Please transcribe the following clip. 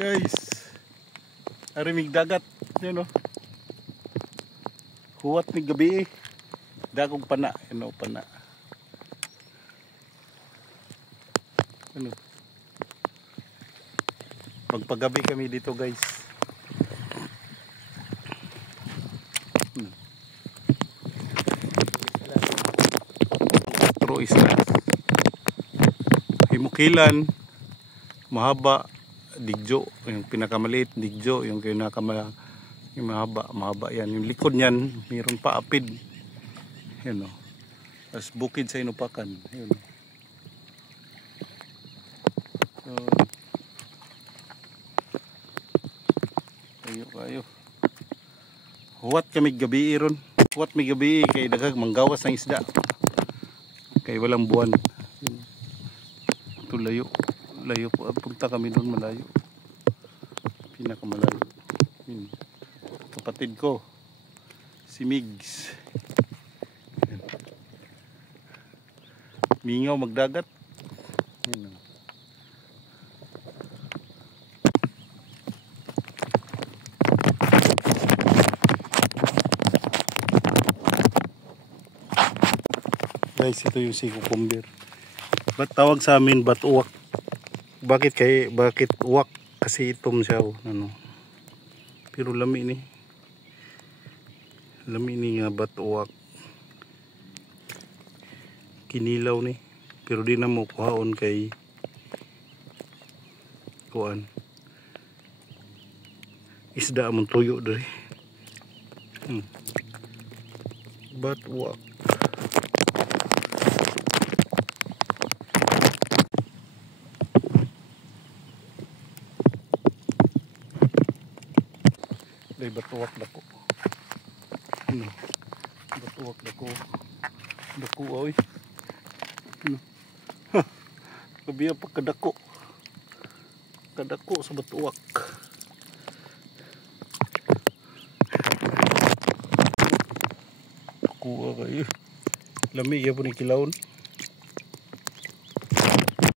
Guys, arimig dagat yun, no? Huwat ni gabi, dagog pana, ano, pana. Ano, magpagabi kami dito, guys. Pro isla, Himukilan, mahaba, Digjo, yung pinakamaliit, Digjo, yung yung mahaba yan. Yung likod niyan, mayroon pa apid. Yun, no? Tapos bukid sa Inupakan. Yun. So, kayo. Huwat kami gabi ron. Huwat may gabi kay daghang manggawas ng isda. Kay walang buwan. Yun. Ito layo. Layo po. Punta kami doon malayo. Pinakamalayo. Yun. Kapatid ko. Si Migs. Yun. Mingaw magdagat. Yun. Guys, ito yung si cucumber. Ba't tawag sa amin batuwak? Bakit uwak? Kasi itom siya, ano. Pero lami ni. Lami ni nga batuwak. Kinilaw ni. Pero di na mo kuhaon kay kuan. Isda among tuyo diri. Batuwak. Day batuwak dako. Ano? Batuwak dako. Dako oy. Ano? Ha. Kabiya pa kadako. Kadako sa batuwak. Dako kayo. Lami ya po ni kilawon.